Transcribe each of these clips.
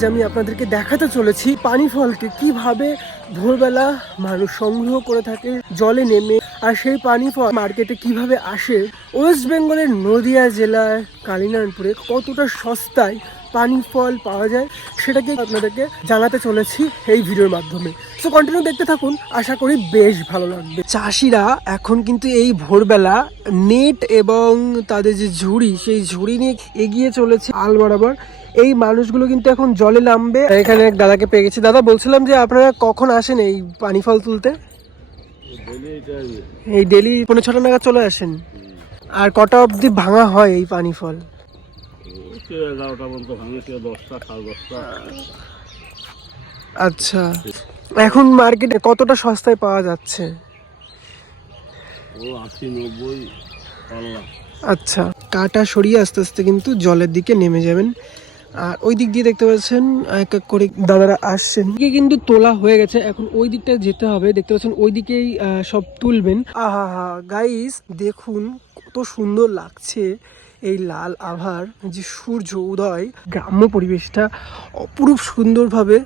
আজ আমি আপনাদেরকে দেখাতে চলেছি পানি ফলকে। কীভাবে ভোরবেলা মানুষ সংগ্রহ করে থাকে, জলে নেমে, আর সেই পানি ফল মার্কেটে কীভাবে আসে, ওয়েস্ট বেঙ্গলের নদিয়া জেলার কালিনারায়ণপুরে কতটা সস্তায় পানি ফল পাওয়া যায়, সেটাকে আপনাদেরকে জানাতে চলেছি এই ভিডিওর মাধ্যমে। তো কন্টিনিউ দেখতে থাকুন, আশা করি বেশ ভালো লাগবে। চাষিরা এখন কিন্তু এই ভোরবেলা নেট এবং তাদের যে ঝুড়ি, সেই ঝুড়ি নিয়ে এগিয়ে চলেছে আল বরাবর এই মানুষগুলো কিন্তু এখন জলে নামবে। এখানে এক দাদাকে পেয়ে গেছি। দাদা, বলছিলাম যে আপনারা কখন আসেন এই পানি ফল তুলতে? এই ডেলি পনেরো ছটা নাগাদ চলে আসেন। আর কটা অবধি ভাঙা হয় এই পানি ফল? আচ্ছা। এখন মার্কেটে কতটা সস্তায় পাওয়া যাচ্ছে? আচ্ছা। কাটা সরিয়ে আস্তে আস্তে কিন্তু জলের দিকে নেমে যাবেন। আর ওই দিক দিয়ে দেখতে পাচ্ছেন, এক এক করে দাদারা আসছেন। দিকে কিন্তু তোলা হয়ে গেছে, এখন ওই দিকটা যেতে হবে। দেখতে পাচ্ছেন, ওই দিকেই সব তুলবেন। আহা হা গাইস দেখুন কত সুন্দর লাগছে এই লাল আভার, যে সূর্য উদয়। গ্রাম্য পরিবেশটা অপরূপ সুন্দরভাবে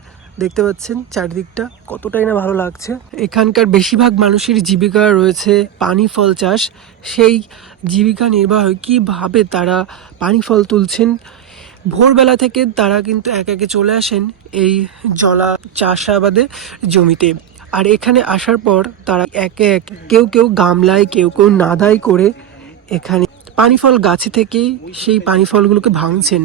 দেখতে পাচ্ছেন চারিদিকটা, কতটাই না ভালো লাগছে। এখানকার বেশিরভাগ মানুষের জীবিকা রয়েছে পানি ফল চাষ। সেই জীবিকা নির্বাহ কীভাবে তারা পানি ফল তুলছেন ভোরবেলা থেকে তারা কিন্তু এক একে চলে আসেন এই জলা চাষাবাদে জমিতে। আর এখানে আসার পর তারা একে এক কেউ কেউ গামলায়, কেউ কেউ নাদাই করে এখানে পানি ফল গাছে থেকে সেই পানি ফলগুলোকে ভাঙছেন।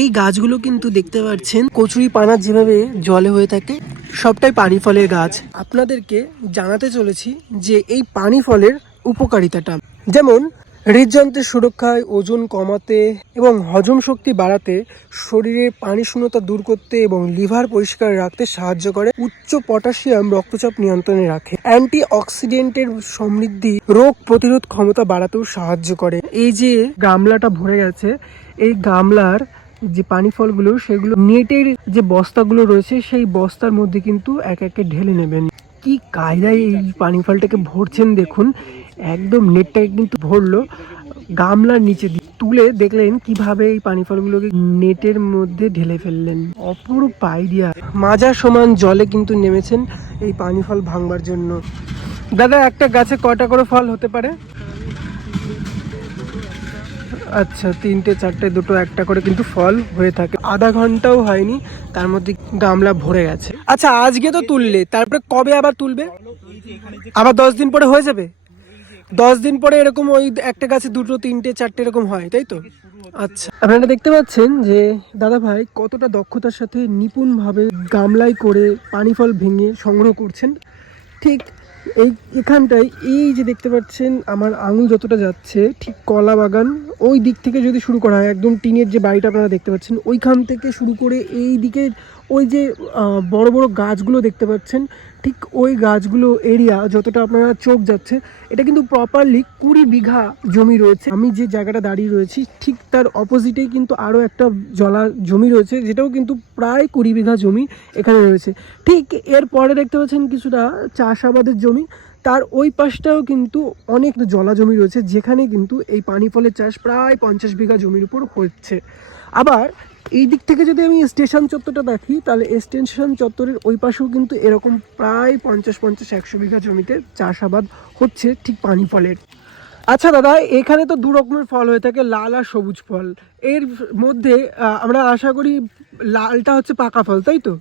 এই গাছগুলো কিন্তু দেখতে পাচ্ছেন, কচুরি পানা যেভাবে জলে হয়ে থাকে, সবটাই পানি ফলের গাছ। আপনাদেরকে জানাতে চলেছি যে এই পানি ফলের উপকারিতাটা। যেমন হৃদযন্ত্রের সুরক্ষায় ওজন কমাতে এবং হজম শক্তি বাড়াতে শরীরের পানি শূন্যতা দূর করতে এবং লিভার পরিষ্কার রাখতে সাহায্য করে, উচ্চ পটাশিয়াম রক্তচাপ নিয়ন্ত্রণে রাখে। অ্যান্টি অক্সিডেন্টের সমৃদ্ধি রোগ প্রতিরোধ ক্ষমতা বাড়াতেও সাহায্য করে। এই যে গামলাটা ভরে গেছে, এই গামলার যে পানি ফলগুলো, সেগুলো নেটের যে বস্তাগুলো রয়েছে, সেই বস্তার মধ্যে কিন্তু এক একে ঢেলে নেবেন। কি কায়দায় এই পানি ফলটাকে ভরছেন দেখুন। একদম নেটটাকে কিন্তু ভরলো। গামলার নিচে তুলে দেখলেন কীভাবে এই পানি ফলগুলোকে নেটের মধ্যে ঢেলে ফেললেন। অপরূপ আইডিয়া মাজার সমান জলে কিন্তু নেমেছেন এই পানি ফল ভাঙবার জন্য। দাদা, একটা গাছে কয়টা করে ফল হতে পারে? আচ্ছা তিনটে, চারটে, দুটো, একটা করে কিন্তু ফল হয়ে থাকে। আধা ঘন্টাও হয়নি, তার মধ্যে গামলা ভরে গেছে। আচ্ছা আজকে তো তুললে, তারপরে কবে আবার তুলবে? আবার দশ দিন পরে হয়ে যাবে? দশ দিন পরে এরকম ওই একটা গাছে দুটো, তিনটে, চারটে এরকম হয়, তাই তো? আচ্ছা। আপনারা দেখতে পাচ্ছেন যে দাদা ভাই কতটা দক্ষতার সাথে নিপুণভাবে গামলায় করে পানি ফল ভেঙে সংগ্রহ করছেন। ঠিক এই এখানটায় এই যে দেখতে পাচ্ছেন, আমার আঙুল যতটা যাচ্ছে, ঠিক কলা বাগান, ওই দিক থেকে যদি শুরু করা হয়, একদম টিনের যে বাড়িটা আপনারা দেখতে পাচ্ছেন, ওইখান থেকে শুরু করে এই দিকে ওই যে বড় বড় গাছগুলো দেখতে পাচ্ছেন, ঠিক ওই গাছগুলো এরিয়া যতটা আপনারা চোখ যাচ্ছে, এটা কিন্তু প্রপারলি কুড়ি বিঘা জমি রয়েছে। আমি যে জায়গাটা দাঁড়িয়ে রয়েছি, ঠিক তার অপোজিটেই কিন্তু আরও একটা জলা জমি রয়েছে, যেটাও কিন্তু প্রায় কুড়ি বিঘা জমি এখানে রয়েছে। ঠিক এর পরে দেখতে পাচ্ছেন কিছুটা চাষাবাদের জমি। তার ওই পাশটাও কিন্তু অনেক জলা জমি রয়েছে, যেখানে কিন্তু এই পানি ফলের চাষ প্রায় পঞ্চাশ বিঘা জমির উপর হচ্ছে। আবার এই দিক থেকে যদি আমি স্টেশন চত্বরটা দেখি, তাহলে স্টেশন চত্বরের ওই পাশেও কিন্তু এরকম প্রায় পঞ্চাশ পঞ্চাশ, একশো বিঘা জমিতে চাষাবাদ হচ্ছে ঠিক পানি ফলের। আচ্ছা দাদা, এখানে তো দু রকমের ফল হয়ে থাকে, লাল আর সবুজ ফল। এর মধ্যে আমরা আশা করি লালটা হচ্ছে পাকা ফল, তাই তো?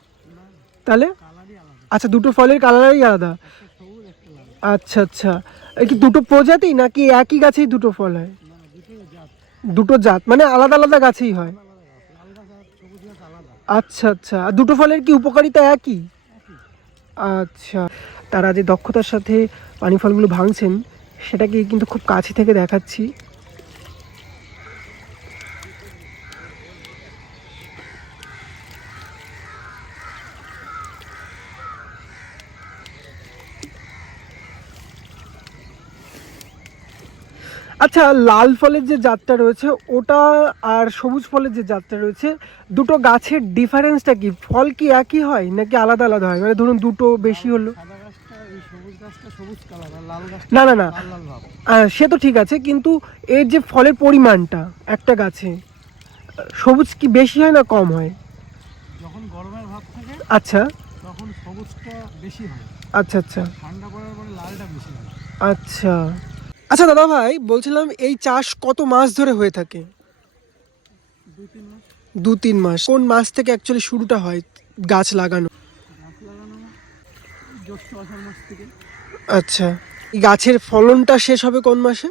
তাহলে? আচ্ছা দুটো ফলের কালারই আলাদা। আচ্ছা আচ্ছা। কি দুটো প্রজাতি নাকি একই গাছেই দুটো ফল হয়? দুটো জাত মানে আলাদা আলাদা গাছেই হয়। আচ্ছা আচ্ছা। দুটো ফলের কি উপকারিতা একই? আচ্ছা। তারা যে দক্ষতার সাথে পানি ফলগুলো ভাঙছেন, সেটাকে কিন্তু খুব কাছে থেকে দেখাচ্ছি। আচ্ছা লাল ফলের যে জাতটা রয়েছে ওটা আর সবুজ ফলের যে জাতটা রয়েছে দুটো গাছের ডিফারেন্সটা কি? ফল কি একই হয় নাকি আলাদা আলাদা হয়? মানে ধরুন দুটো বেশি হলো। না না না। ভাব। সে তো ঠিক আছে কিন্তু এর যে ফলের পরিমাণটা একটা গাছে সবুজ কি বেশি হয় না কম হয়? যখন আচ্ছা। তখন সবুজটা বেশি হয়। আচ্ছা আচ্ছা। ঠান্ডা পড়ার পরে লালটা বেশি হয়। আচ্ছা। আচ্ছা দাদা ভাই বলছিলাম এই চাষ কত মাস ধরে হয়ে থাকে? দু তিন মাস। কোন মাস থেকে অ্যাকচুয়ালি শুরুটা হয় গাছ লাগানো? আচ্ছা গাছের ফলনটা শেষ হবে কোন মাসে?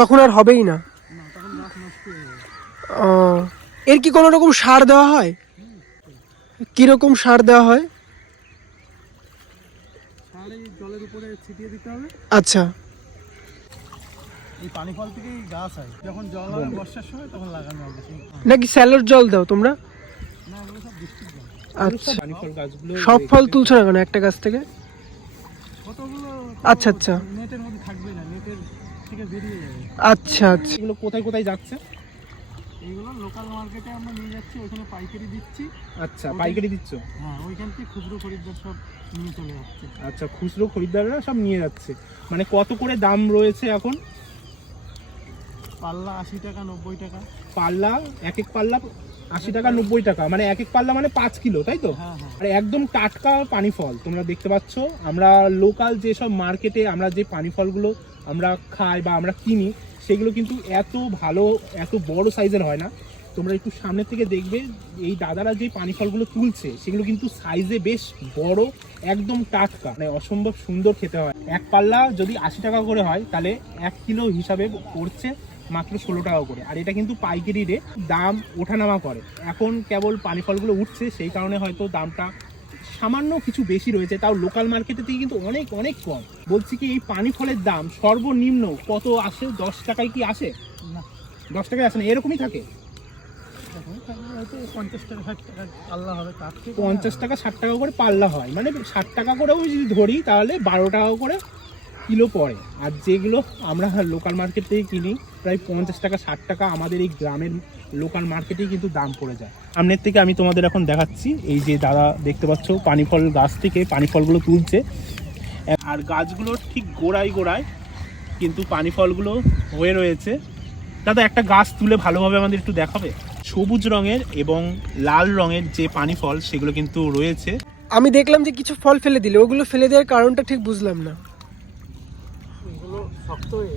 তখন আর হবেই না। এর কি কোনো রকম সার দেওয়া হয়? কীরকম সার দেওয়া হয় সার এই জলের উপরে ছিটিয়ে দিতে হবে। আচ্ছা। এই পানি ফল থেকেই গাছ হয় যখন জল হবে বর্ষার সময় তখন লাগানো হবে নাকি স্যালোর জল দাও তোমরা? না ওগুলো সব বৃষ্টির জল। আচ্ছা। পানি ফল গাছগুলো সব ফল তুলছো না কেন একটা গাছ থেকে? কতগুলো আচ্ছা, আচ্ছা। নেটের মধ্যে থাকবে না নেটের থেকে বেরিয়ে যাবে। আচ্ছা আচ্ছা। এগুলো কোথায় কোথায় যাচ্ছে? এইগুলো লোকাল মার্কেটে আমরা নিয়ে যাচ্ছি ওইখানে পাইকারি দিচ্ছি। আচ্ছা পাইকারি দিচ্ছ? হ্যাঁ ওইখান থেকে খুচরো খরিদ্দার সব নিয়ে চলে যাচ্ছে। আচ্ছা খুচরো খরিদ্দাররা সব নিয়ে যাচ্ছে। মানে কত করে দাম রয়েছে এখন? পাল্লা আশি টাকা নব্বই টাকা। পাল্লা এক এক পাল্লা আশি টাকা নব্বই টাকা। মানে এক এক পাল্লা মানে পাঁচ কিলো তাই তো? হ্যাঁ হ্যাঁ। আর একদম টাটকা পানি ফল তোমরা দেখতে পাচ্ছ। আমরা লোকাল যেসব মার্কেটে আমরা যে পানি ফলগুলো আমরা খাই বা আমরা কিনি সেগুলো কিন্তু এত ভালো, এত বড় সাইজের হয় না। তোমরা একটু সামনের থেকে দেখবে, এই দাদারা যে পানি ফলগুলো তুলছে, সেগুলো কিন্তু সাইজে বেশ বড়, একদম টাটকা। মানে অসম্ভব সুন্দর খেতে হয়। এক পাল্লা যদি আশি টাকা করে হয়, তাহলে এক কিলো হিসাবে পড়ছে মাত্র ষোলো টাকা করে। আর এটা কিন্তু পাইকারি রেট দাম ওঠানামা করে। এখন কেবল পানি ফলগুলো উঠছে, সেই কারণে হয়তো দামটা সামান্য কিছু বেশি রয়েছে তাও লোকাল মার্কেটে থেকে কিন্তু অনেক অনেক কম। বলছি কি এই পানি ফলের দাম সর্বনিম্ন কত আসে? দশ টাকায় কি আসে? না। দশ টাকায় আসে না এরকমই থাকে? পঞ্চাশ টাকা ষাট টাকা করে পাল্লা হয়। মানে ষাট টাকা করেও যদি ধরি তাহলে বারো টাকা করে কিলো পড়ে। আর যেগুলো আমরা লোকাল মার্কেট থেকে কিনি প্রায় পঞ্চাশ টাকা ষাট টাকা আমাদের এই গ্রামের লোকাল মার্কেটেই কিন্তু দাম পড়ে যায়। সামনের থেকে আমি তোমাদের এখন দেখাচ্ছি এই যে দাদা দেখতে পাচ্ছ পানি ফল গাছ থেকে পানি ফলগুলো তুলছে। আর গাছগুলোর ঠিক গোড়ায় গোড়ায় কিন্তু পানি ফলগুলো হয়ে রয়েছে। দাদা একটা গাছ তুলে ভালোভাবে আমাদের একটু দেখাবে? সবুজ রঙের এবং লাল রঙের যে পানি ফল সেগুলো কিন্তু রয়েছে। আমি দেখলাম যে কিছু ফল ফেলে দিলে ওগুলো ফেলে দেওয়ার কারণটা ঠিক বুঝলাম না। এগুলো শক্ত হয়ে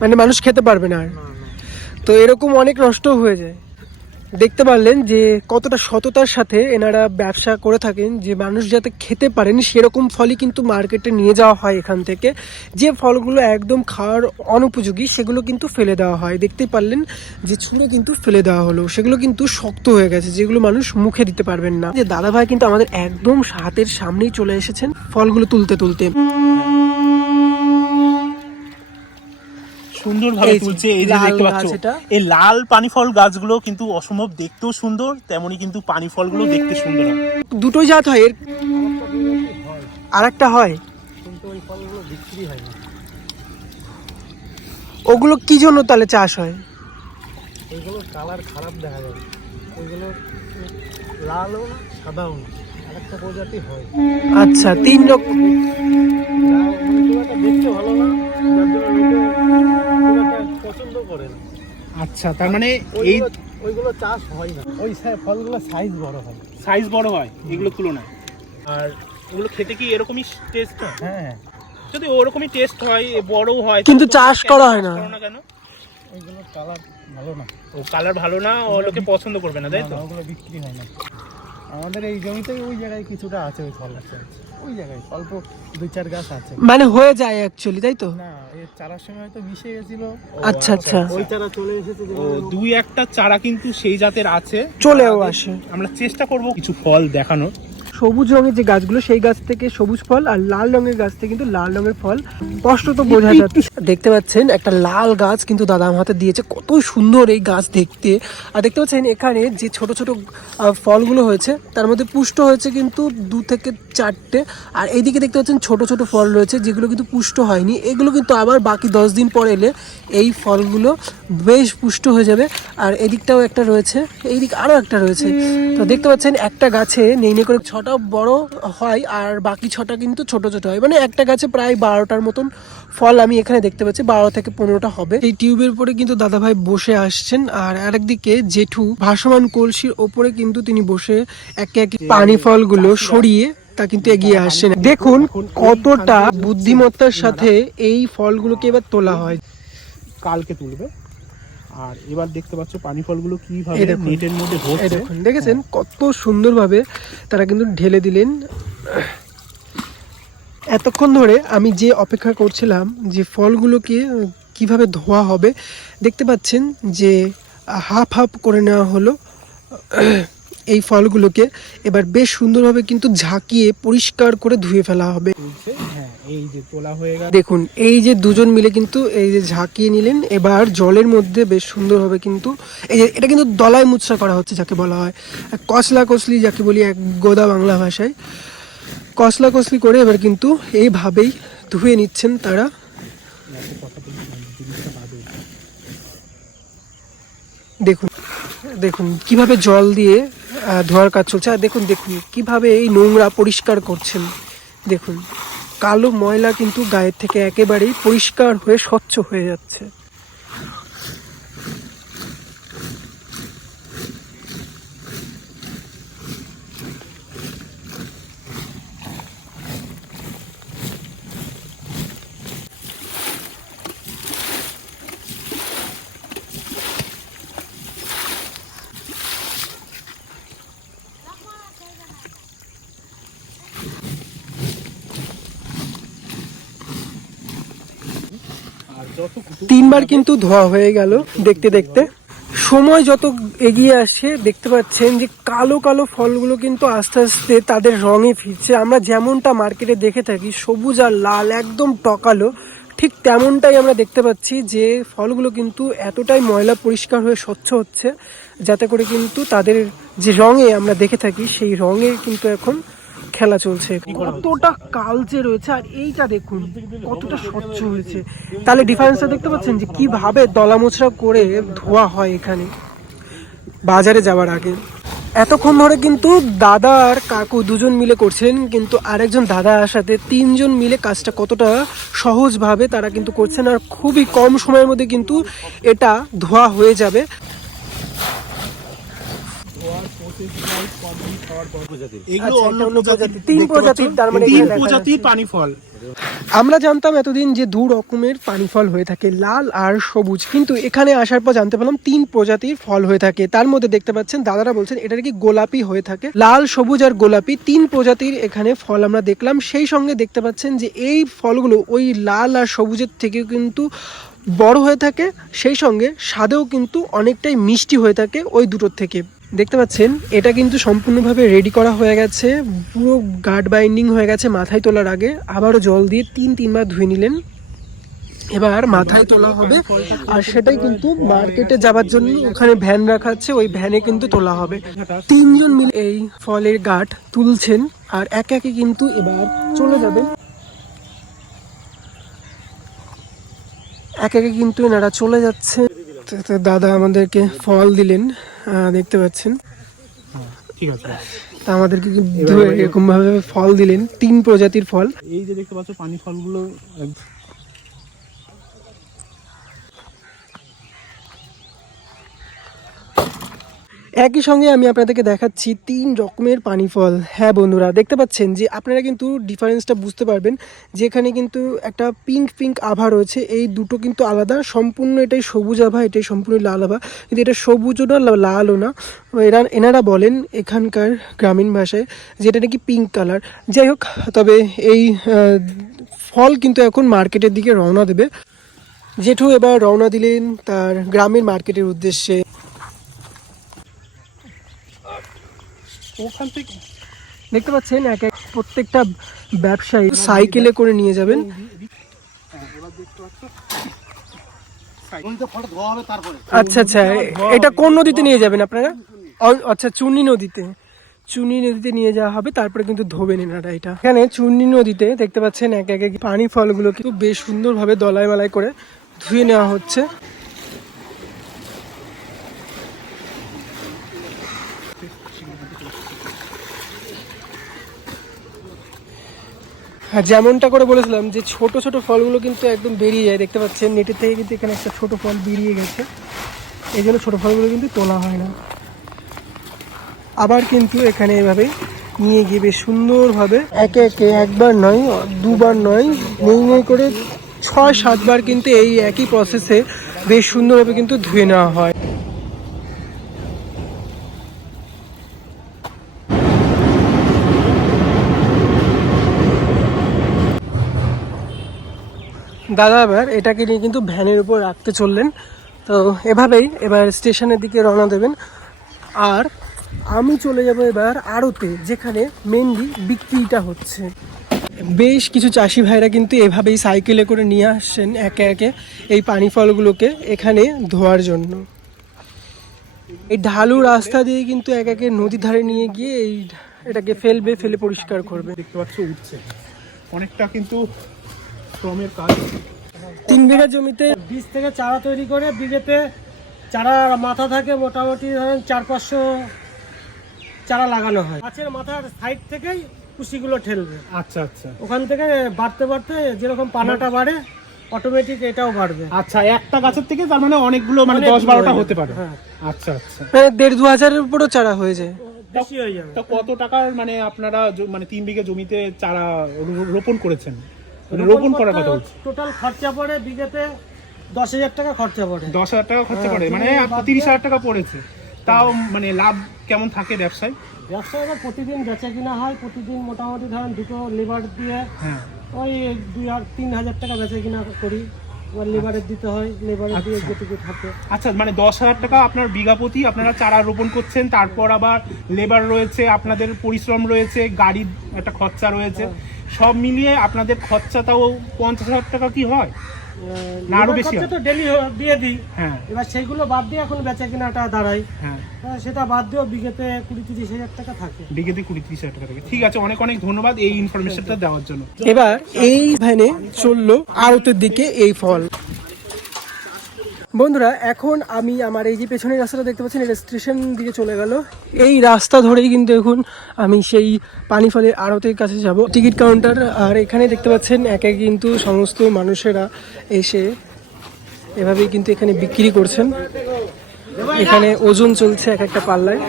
মানে মানুষ খেতে পারবে না আর। তো এরকম অনেক নষ্ট হয়ে যায়। দেখতে পারলেন যে কতটা সততার সাথে এনারা ব্যবসা করে থাকেন, যে মানুষ যাতে খেতে পারেন, সেরকম ফলই কিন্তু মার্কেটে নিয়ে যাওয়া হয় এখান থেকে। যে ফলগুলো একদম খাওয়ার অনুপযোগী, সেগুলো কিন্তু ফেলে দেওয়া হয়। দেখতেই পারলেন যে ছুঁড়ে কিন্তু ফেলে দেওয়া হলো। সেগুলো কিন্তু শক্ত হয়ে গেছে, যেগুলো মানুষ মুখে দিতে পারবেন না। যে দাদা ভাই কিন্তু আমাদের একদম হাতের সামনেই চলে এসেছেন ফলগুলো তুলতে তুলতে। সুন্দরভাবে তুলছে এই যে লাল দেখতে পাচ্ছ এই লাল পানি ফল গাছগুলো কিন্তু অসম্ভব দেখতেও সুন্দর তেমনি কিন্তু পানি ফলগুলো দেখতে সুন্দর হয়। দুটোই জাত হয় এর হয়। আর একটা হয় হয় ওগুলো কি জন্য তাহলে চাষ হয়? এইগুলো কালার খারাপ দেখা যায়। ওইগুলো লালও না সাদাও না। আরেকটা প্রজাতি হয়। আচ্ছা তিন রকম দেখতে ভালো না আচ্ছা তার মানে এই ওইগুলো চাষ হয় না। ওই ফলগুলো সাইজ বড় হয়। সাইজ বড় হয় এগুলো তুলনায়। আর এগুলো খেতে কি এরকমই টেস্ট হয়? হ্যাঁ। যদি ওরকমই টেস্ট হয় বড়ও হয় কিন্তু চাষ করা হয় না। কেন? ওইগুলো কালার ভালো না। ও কালার ভালো না ও লোকে পছন্দ করবে না তাই তো? ওগুলো বিক্রি হয় না। আমাদের এই জমিতেই ওই জায়গায় কিছুটা আছে ওই ফল আছে। ওই জায়গায় অল্প দুই চার গাছ আছে। মানে হয়ে যায় অ্যাকচুয়ালি তাই তো? না এর চারার সময় হয়তো মিশে গেছিল। আচ্ছা আচ্ছা। ওই চারা চলে এসেছে ও দুই একটা চারা কিন্তু সেই জাতের আছে। চলেও আসে। আমরা চেষ্টা করব কিছু ফল দেখানোর। সবুজ রঙের যে গাছগুলো সেই গাছ থেকে সবুজ ফল আর লাল রঙের গাছ থেকে কিন্তু লাল রঙের ফল। স্পষ্ট তো বোঝা যাচ্ছে। দেখতে পাচ্ছেন একটা লাল গাছ কিন্তু দাদা আমার হাতে দিয়েছে। কত সুন্দর এই গাছ দেখতে। আর দেখতে পাচ্ছেন এখানে যে ছোট ছোট ফলগুলো হয়েছে তার মধ্যে পুষ্ট হয়েছে কিন্তু দু থেকে চারটে। আর এইদিকে দেখতে পাচ্ছেন ছোট ছোট ফল রয়েছে যেগুলো কিন্তু পুষ্ট হয়নি। এগুলো কিন্তু আবার বাকি দশ দিন পর এলে এই ফলগুলো বেশ পুষ্ট হয়ে যাবে। আর এদিকটাও একটা রয়েছে এইদিক আরও একটা রয়েছে। তো দেখতে পাচ্ছেন একটা গাছে নেই নেই করে ছটা ছটা বড় হয় আর বাকি ছটা কিন্তু ছোট ছোট হয়। মানে একটা গাছে প্রায় বারোটার মতন ফল আমি এখানে দেখতে পাচ্ছি, বারো থেকে পনেরোটা হবে। এই টিউবের উপরে কিন্তু দাদাভাই বসে আসছেন আর আরেকদিকে জেঠু ভাসমান কলসির ওপরে কিন্তু তিনি বসে একে একে পানি ফলগুলো সরিয়ে তা কিন্তু এগিয়ে আসছেন। দেখুন কতটা বুদ্ধিমত্তার সাথে এই ফলগুলোকে এবার তোলা হয়। কালকে তুলবে। আর এবার দেখতে পাচ্ছ পানি ফলগুলো কীভাবে নেটের মধ্যে ভরছে দেখুন দেখেছেন কত সুন্দরভাবে তারা কিন্তু ঢেলে দিলেন। এতক্ষণ ধরে আমি যে অপেক্ষা করছিলাম যে ফলগুলোকে কীভাবে ধোয়া হবে দেখতে পাচ্ছেন যে হাফ হাফ করে নেওয়া হলো এই ফলগুলোকে। এবার বেশ সুন্দরভাবে কিন্তু ঝাঁকিয়ে পরিষ্কার করে ধুয়ে ফেলা হবে। হ্যাঁ এই যে তোলা হয়ে গেল। দেখুন, এই যে দুজন মিলে কিন্তু এই যে ঝাঁকিয়ে নিলেন। এবার জলের মধ্যে বেশ সুন্দরভাবে কিন্তু এই যে এটা কিন্তু দলায় মুচড়া করা হচ্ছে যাকে বলা হয়। কসলা কসলি যাকে বলি এক গোদা বাংলা ভাষায়। কসলা কসলি করে এবার কিন্তু এইভাবেই ধুয়ে নিচ্ছেন তারা। দেখুন দেখুন কীভাবে জল দিয়ে ধোয়ার কাজ চলছে। আর দেখুন দেখুন কীভাবে এই নোংরা পরিষ্কার করছেন। দেখুন। কালো ময়লা কিন্তু গায়ের থেকে একেবারেই পরিষ্কার হয়ে স্বচ্ছ হয়ে যাচ্ছে আর যত তিনবার কিন্তু ধোয়া হয়ে গেল দেখতে দেখতে। সময় যত এগিয়ে আসছে দেখতে পাচ্ছেন যে কালো কালো ফলগুলো কিন্তু আস্তে আস্তে তাদের রঙে ফিরছে। আমরা যেমনটা মার্কেটে দেখে থাকি, সবুজ আর লাল একদম টকালো। ঠিক তেমনটাই আমরা দেখতে পাচ্ছি যে ফলগুলো কিন্তু এতটাই ময়লা পরিষ্কার হয়ে স্বচ্ছ হচ্ছে, যাতে করে কিন্তু তাদের যে রঙে আমরা দেখে থাকি, সেই রঙে কিন্তু এখন খেলা চলছে কতটা কালচে রয়েছে আর এইটা দেখুন কতটা স্বচ্ছ হয়েছে। তাহলে ডিফারেন্সটা দেখতে পাচ্ছেন যে কীভাবে দলা মোচড়া করে ধোয়া হয় এখানে বাজারে যাওয়ার আগে। এতক্ষণ ধরে কিন্তু দাদা আর কাকু দুজন মিলে করছেন কিন্তু আরেকজন দাদার সাথে তিনজন মিলে কাজটা কতটা সহজভাবে তারা কিন্তু করছেন আর খুবই কম সময়ের মধ্যে কিন্তু এটা ধোয়া হয়ে যাবে। আমরা জানতাম এতদিন যে দু রকমের পানি ফল হয়ে থাকে লাল আর সবুজ। কিন্তু এখানে আসার পর জানতে পারলাম তিন প্রজাতির ফল হয়ে থাকে। তার মধ্যে দেখতে পাচ্ছেন দাদারা বলছেন এটা কি গোলাপি হয়ে থাকে। লাল সবুজ আর গোলাপি তিন প্রজাতির এখানে ফল আমরা দেখলাম। সেই সঙ্গে দেখতে পাচ্ছেন যে এই ফলগুলো ওই লাল আর সবুজের থেকে কিন্তু বড় হয়ে থাকে। সেই সঙ্গে স্বাদেও কিন্তু অনেকটাই মিষ্টি হয়ে থাকে ওই দুটোর থেকে। দেখতে পাচ্ছেন, এটা কিন্তু সম্পূর্ণভাবে রেডি করা হয়ে গেছে, পুরো গার্ড বাইন্ডিং হয়ে গেছে মাথায় তোলার আগে। আবারও জল দিয়ে তিন, তিনবার ধুয়ে নিলেন। এবার মাথায় তোলা হবে, আর সেটাই কিন্তু মার্কেটে যাবার জন্য ওখানে ভ্যান রাখা আছে, ওই ভ্যানে কিন্তু তোলা হবে। তিনজন মিলে এই ফলের গাঠ তুলছেন, আর একে একে কিন্তু এবার চলে যাবেন। এক একে কিন্তু এনারা চলে যাচ্ছে তো- দাদা আমাদেরকে ফল দিলেন আহ, দেখতে পাচ্ছেন। ঠিক আছে। তা আমাদেরকে এরকম ভাবে ফল দিলেন তিন প্রজাতির ফল। এই যে দেখতে পাচ্ছ পানি ফলগুলো একই সঙ্গে আমি আপনাদেরকে দেখাচ্ছি তিন রকমের পানি ফল হ্যাঁ বন্ধুরা, দেখতে পাচ্ছেন যে আপনারা কিন্তু ডিফারেন্সটা বুঝতে পারবেন যেখানে কিন্তু একটা পিঙ্ক পিঙ্ক আভা রয়েছে। এই দুটো কিন্তু আলাদা, সম্পূর্ণ এটাই সবুজ আভা, এটাই সম্পূর্ণ লাল আভা। কিন্তু এটা সবুজও না লালও না। এরা এনারা বলেন এখানকার গ্রামীণ ভাষায় যেটা নাকি পিঙ্ক কালার। যাই হোক, তবে এই ফল কিন্তু এখন মার্কেটের দিকে রওনা দেবে। জেঠু এবার রওনা দিলেন তার গ্রামের মার্কেটের উদ্দেশ্যে। ওখান থেকে? দেখতে পাচ্ছেন, এক এক প্রত্যেকটা ব্যবসায়ী সাইকেলে করে নিয়ে যাবেন। আচ্ছা আচ্ছা এটা কোন নদীতে নিয়ে যাবেন আপনারা? আচ্ছা চুন্নি নদীতে। চুন্নি নদীতে নিয়ে যাওয়া হবে, তারপরে কিন্তু ধোবেন এনারা এটা। এখানে চুন্নি নদীতে দেখতে পাচ্ছেন, এক এক এক পানি ফলগুলো কিন্তু বেশ সুন্দরভাবে দলাই মালাই করে ধুয়ে নেওয়া হচ্ছে। যেমনটা করে বলেছিলাম যে ছোট ছোট ফলগুলো কিন্তু একদম বেরিয়ে যায়। দেখতে পাচ্ছেন, নেটের থেকে কিন্তু এখানে একটা ছোট ফল বেরিয়ে গেছে। এই জন্য ছোটো ফলগুলো কিন্তু তোলা হয় না। আবার কিন্তু এখানে এভাবেই নিয়ে গিয়ে বেশ সুন্দরভাবে একে একে একবার নয়, দুবার নয়, নেই নেই করে ছয়, সাতবার কিন্তু এই একই প্রসেসে বেশ সুন্দরভাবে কিন্তু ধুয়ে নেওয়া হয়। দাদা এবার এটাকে নিয়ে কিন্তু ভ্যানের উপর রাখতে চললেন। তো এভাবেই এবার স্টেশনের দিকে রওনা দেবেন। আর আমি চলে যাব এবার আড়তে, যেখানে মেনলি বিক্রিটা হচ্ছে। বেশ কিছু চাষি ভাইরা কিন্তু এভাবেই সাইকেলে করে নিয়ে আসছেন একে একে এই পানি ফলগুলোকে এখানে ধোয়ার জন্য। এই ঢালু রাস্তা দিয়ে কিন্তু এক একে নদীর ধারে নিয়ে গিয়ে এই এটাকে ফেলবে, ফেলে পরিষ্কার করবে। দেখতে পাচ্ছ, উঠছে। অনেকটা কিন্তু শ্রমের কাজ। তিন বিঘা জমিতে বীজ থেকে চারা তৈরি করে বিঘেতে চারা মাথা থাকে মোটামুটি ধরেন চার পাঁচশো চারা লাগানো হয়। গাছের মাথার সাইড থেকেই কুশিগুলো ঠেলবে। আচ্ছা আচ্ছা। ওখান থেকে বাড়তে বাড়তে যেরকম পানাটা বাড়ে অটোমেটিক এটাও বাড়বে। আচ্ছা একটা গাছের থেকে তার মানে অনেকগুলো মানে দশ বারোটা হতে পারে। হ্যাঁ। আচ্ছা আচ্ছা। মানে দেড় দু হাজারের উপরও চারা হয়ে যায়। বেশি হয়ে যাবে। তা কত টাকার মানে আপনারা মানে তিন বিঘে জমিতে চারা রোপণ করেছেন? রোপণ করার কথা বলছি। টোটাল খরচা পড়ে বিঘেতে দশ হাজার টাকা খরচা পড়ে। দশ হাজার টাকা খরচা হ্যাঁ, পড়ে মানে আপনার বাদ তিরিশ হাজার টাকা পড়েছে। তাও মানে লাভ কেমন থাকে ব্যবসায়? ব্যবসা এবার প্রতিদিন বেচা কিনা হয় প্রতিদিন মোটামুটি ধরেন দুটো লেবার দিয়ে হ্যাঁ। ওই দুই আর তিন হাজার টাকা বেচা কিনা করি। এবার লেবারের দিতে হয় লেবারের দিয়ে আচ্ছা। যেটুকু থাকে। আচ্ছা মানে দশ হাজার টাকা আপনার বিঘা প্রতি আপনারা চারা রোপণ করছেন তারপর আবার লেবার রয়েছে আপনাদের পরিশ্রম রয়েছে গাড়ির একটা খরচা রয়েছে। সব মিলিয়ে আপনাদের খরচা তাও পঞ্চাশ হাজার টাকা কি হয়? না, আরও বেশি তো ডেলি দিয়ে দিই। হ্যাঁ। এবার সেইগুলো বাদ দিয়ে এখন বেচা কিনাটা দাঁড়ায়। হ্যাঁ। সেটা বাদ দিয়েও বিঘেতে কুড়ি তিরিশ হাজার টাকা থাকে। বিঘেতে কুড়ি তিরিশ হাজার টাকা থাকে। ঠিক আছে অনেক অনেক ধন্যবাদ এই ইনফরমেশনটা দেওয়ার জন্য। এবার এই ভ্যানে চলল আড়তের দিকে এই ফল। বন্ধুরা, এখন আমি আমার এই যে পেছনের রাস্তাটা দেখতে পাচ্ছেন, এটা স্টেশন দিকে চলে গেল। এই রাস্তা ধরেই কিন্তু এখন আমি সেই পানি ফলের আড়তের কাছে যাব। টিকিট কাউন্টার, আর এখানে দেখতে পাচ্ছেন, একে কিন্তু সমস্ত মানুষেরা এসে এভাবেই কিন্তু এখানে বিক্রি করছেন। এখানে ওজন চলছে এক একটা পাল্লায়।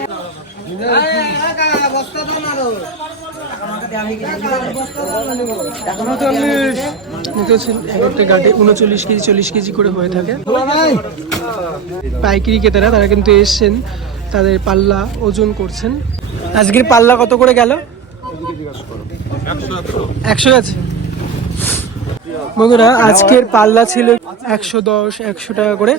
পাচ্ছেন এক উনচল্লিশ কেজি, চল্লিশ কেজি করে হয়ে থাকে। পাইকারি ক্রেতারা, তারা কিন্তু এসছেন, তাদের পাল্লা ওজন করছেন। আজকের পাল্লা কত করে গেল? একশো আছে। বন্ধুরা, আজকের পাল্লা ছিল একশো দশ, একশো টাকা করে।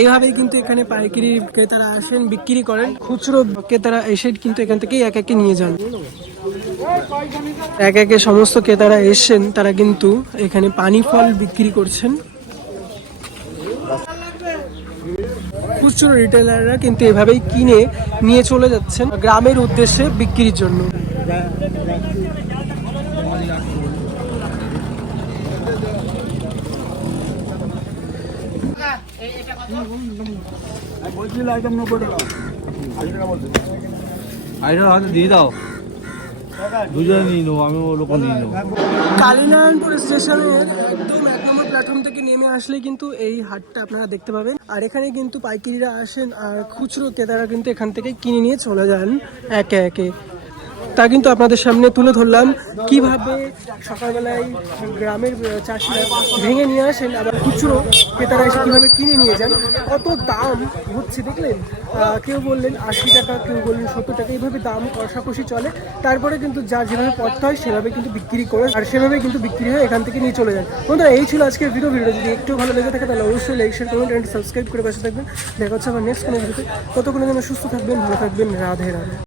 এইভাবেই কিন্তু এখানে পাইকারি ক্রেতারা আসেন, বিক্রি করেন। খুচরো ক্রেতারা এসে কিন্তু এখান থেকেই এক একে নিয়ে যান। এক একে সমস্ত ক্রেতারা এসছেন, তারা কিন্তু এখানে পানি ফল বিক্রি করছেন। খুচরো রিটেলাররা কিন্তু এভাবেই কিনে নিয়ে চলে যাচ্ছেন গ্রামের উদ্দেশ্যে বিক্রির জন্য। হয়তো দিয়ে দাও। দুজনে নিয়ে আমি ও লোক নিয়ে নেব। কালীনারায়ণপুর স্টেশনের একদম এক নম্বর প্ল্যাটফর্ম থেকে নেমে আসলে কিন্তু এই হাটটা আপনারা দেখতে পাবেন। আর এখানে কিন্তু পাইকারিরা আসেন আর খুচরো ক্রেতারা কিন্তু এখান থেকে কিনে নিয়ে চলে যান একে একে। তা কিন্তু আপনাদের সামনে তুলে ধরলাম। কীভাবে সকালবেলায় গ্রামের চাষিরা ভেঙে নিয়ে আসেন, আবার খুচরো ক্রেতারা এসে কীভাবে কিনে নিয়ে যান, কত দাম হচ্ছে দেখলেন? কেউ বললেন আশি টাকা, কেউ বললেন সত্তর টাকা, এইভাবে দাম কষাকষি চলে। তারপরে কিন্তু যার যেভাবে পড়তে হয়, সেভাবে কিন্তু বিক্রি করে আর সেভাবে কিন্তু বিক্রি হয়ে এখান থেকে নিয়ে চলে যান। বন্ধুরা, এই ছিল আজকের ভিডিও ভিডিও যদি একটু ভালো লেগে থাকে, তাহলে অবশ্যই like share comment and subscribe করে পাশে থাকবেন। দেখা হচ্ছে আবার নেক্সট কোনো ভিডিওতে ততক্ষণের জন্য সুস্থ থাকবেন, ভালো থাকবেন, রাধে রাধে।